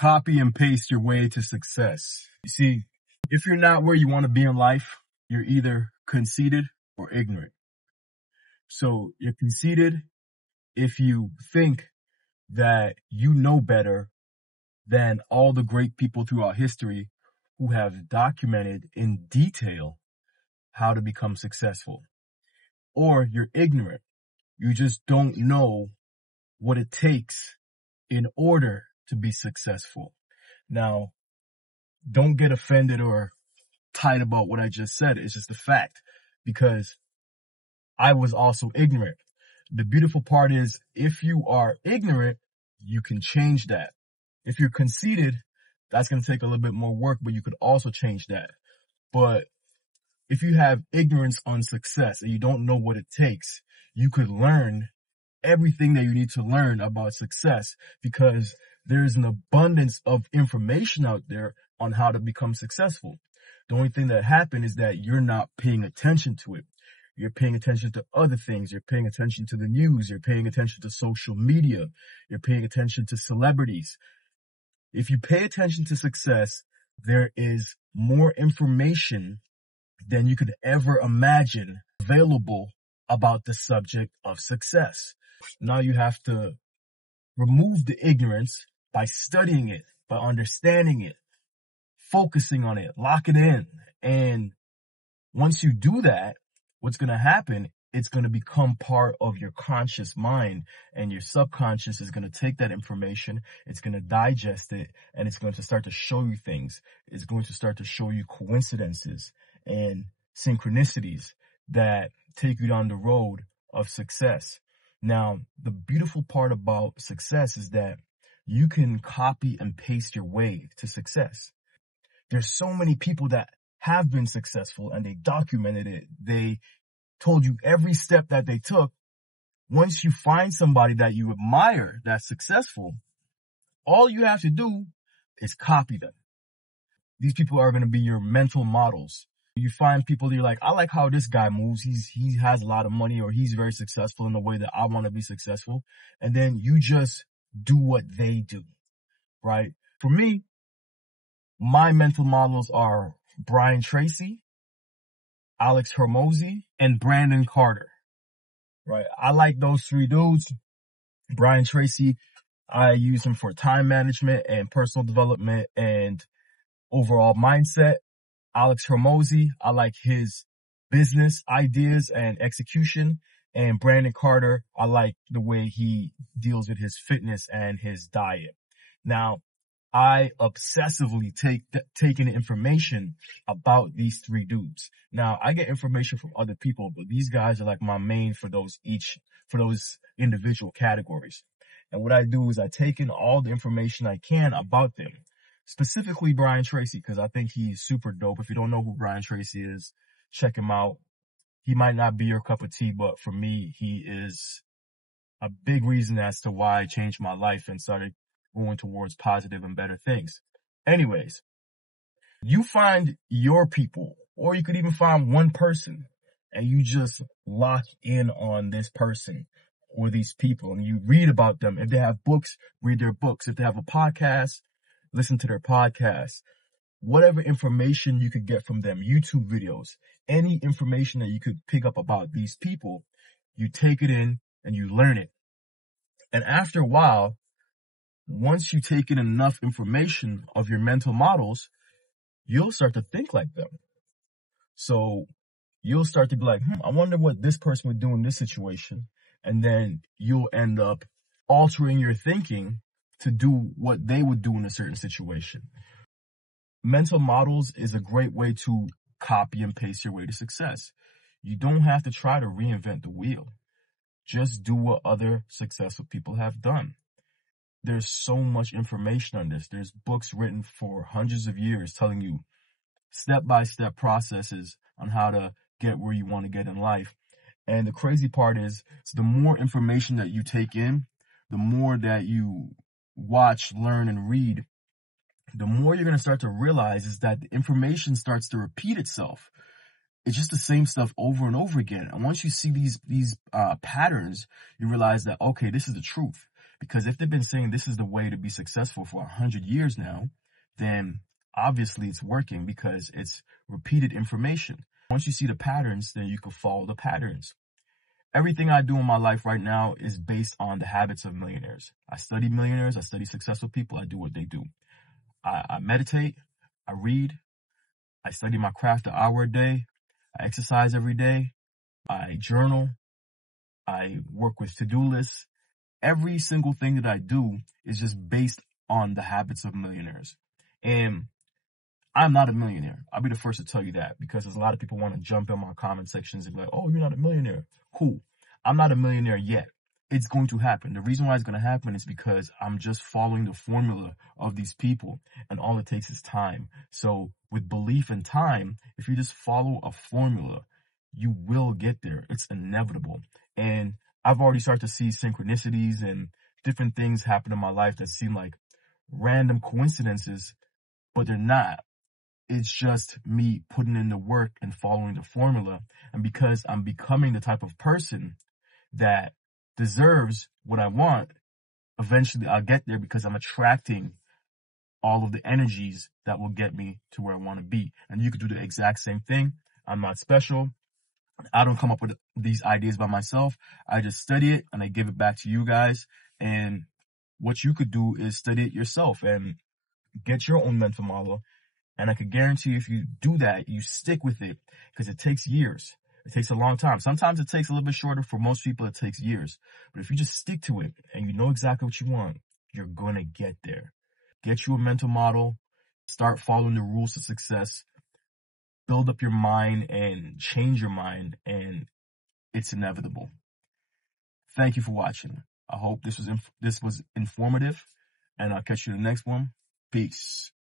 Copy and paste your way to success. You see, if you're not where you want to be in life, you're either conceited or ignorant. So you're conceited if you think that you know better than all the great people throughout history who have documented in detail how to become successful. Or you're ignorant. You just don't know what it takes in order to be successful. Now, don't get offended or tight about what I just said. It's just a fact, because I was also ignorant. The beautiful part is, if you are ignorant, you can change that. If you're conceited, that's going to take a little bit more work, but you could also change that. But if you have ignorance on success and you don't know what it takes, you could learn everything that you need to learn about success, because there's an abundance of information out there on how to become successful. The only thing that happened is that you're not paying attention to it. You're paying attention to other things. You're paying attention to the news. You're paying attention to social media. You're paying attention to celebrities. If you pay attention to success, there is more information than you could ever imagine available about the subject of success. Now you have to remove the ignorance by studying it, by understanding it, focusing on it, lock it in. And once you do that, what's going to happen, it's going to become part of your conscious mind, and your subconscious is going to take that information, it's going to digest it, and it's going to start to show you things. It's going to start to show you coincidences and synchronicities that take you down the road of success. Now, the beautiful part about success is that you can copy and paste your way to success. There's so many people that have been successful and they documented it. They told you every step that they took. Once you find somebody that you admire that's successful, all you have to do is copy them. These people are going to be your mental models. You find people that you're like, I like how this guy moves. He has a lot of money, or he's very successful in the way that I want to be successful. And then you just do what they do, right? For me, my mental models are Brian Tracy, Alex Hormozy, and Brandon Carter, right? I like those three dudes. Brian Tracy, I use him for time management and personal development and overall mindset. Alex Hormozy, I like his business ideas and execution. And Brandon Carter, I like the way he deals with his fitness and his diet. Now, I obsessively take in information about these three dudes. Now, I get information from other people, but these guys are like my main for those individual categories. And what I do is I take in all the information I can about them. Specifically Brian Tracy, because I think he's super dope. If you don't know who Brian Tracy is, check him out. He might not be your cup of tea, but for me, he is a big reason as to why I changed my life and started going towards positive and better things. Anyways, you find your people, or you could even find one person, and you just lock in on this person or these people, and you read about them. If they have books, read their books. If they have a podcast, listen to their podcasts. Whatever information you could get from them, YouTube videos, any information that you could pick up about these people, you take it in and you learn it. And after a while, once you take in enough information of your mental models, you'll start to think like them. So you'll start to be like, I wonder what this person would do in this situation. And then you'll end up altering your thinking to do what they would do in a certain situation. Mental models is a great way to copy and paste your way to success. You don't have to try to reinvent the wheel. Just do what other successful people have done. There's so much information on this. There's books written for hundreds of years telling you step-by-step processes on how to get where you want to get in life. And the crazy part is, the more information that you take in, the more that you watch, learn, and read, the more you're going to start to realize is that the information starts to repeat itself. It's just the same stuff over and over again. And once you see these patterns, you realize that, okay, this is the truth. Because if they've been saying this is the way to be successful for 100 years now, then obviously it's working because it's repeated information. Once you see the patterns, then you can follow the patterns. Everything I do in my life right now is based on the habits of millionaires. I study millionaires. I study successful people. I do what they do. I meditate. I read. I study my craft an hour a day. I exercise every day. I journal. I work with to-do lists. Every single thing that I do is just based on the habits of millionaires. And I'm not a millionaire. I'll be the first to tell you that, because there's a lot of people want to jump in my comment sections and be like, oh, you're not a millionaire. Cool. I'm not a millionaire yet. It's going to happen. The reason why it's going to happen is because I'm just following the formula of these people, and all it takes is time. So with belief and time, if you just follow a formula, you will get there. It's inevitable. And I've already started to see synchronicities and different things happen in my life that seem like random coincidences, but they're not. It's just me putting in the work and following the formula. And because I'm becoming the type of person that deserves what I want, eventually I'll get there, because I'm attracting all of the energies that will get me to where I want to be. And you could do the exact same thing. I'm not special. I don't come up with these ideas by myself. I just study it and I give it back to you guys. And what you could do is study it yourself and get your own mental model. And I could guarantee if you do that, you stick with it, because it takes years. It takes a long time. Sometimes it takes a little bit shorter. For most people, it takes years. But if you just stick to it and you know exactly what you want, you're going to get there. Get you a mental model. Start following the rules of success. Build up your mind and change your mind, and it's inevitable. Thank you for watching. I hope this was informative, and I'll catch you in the next one. Peace.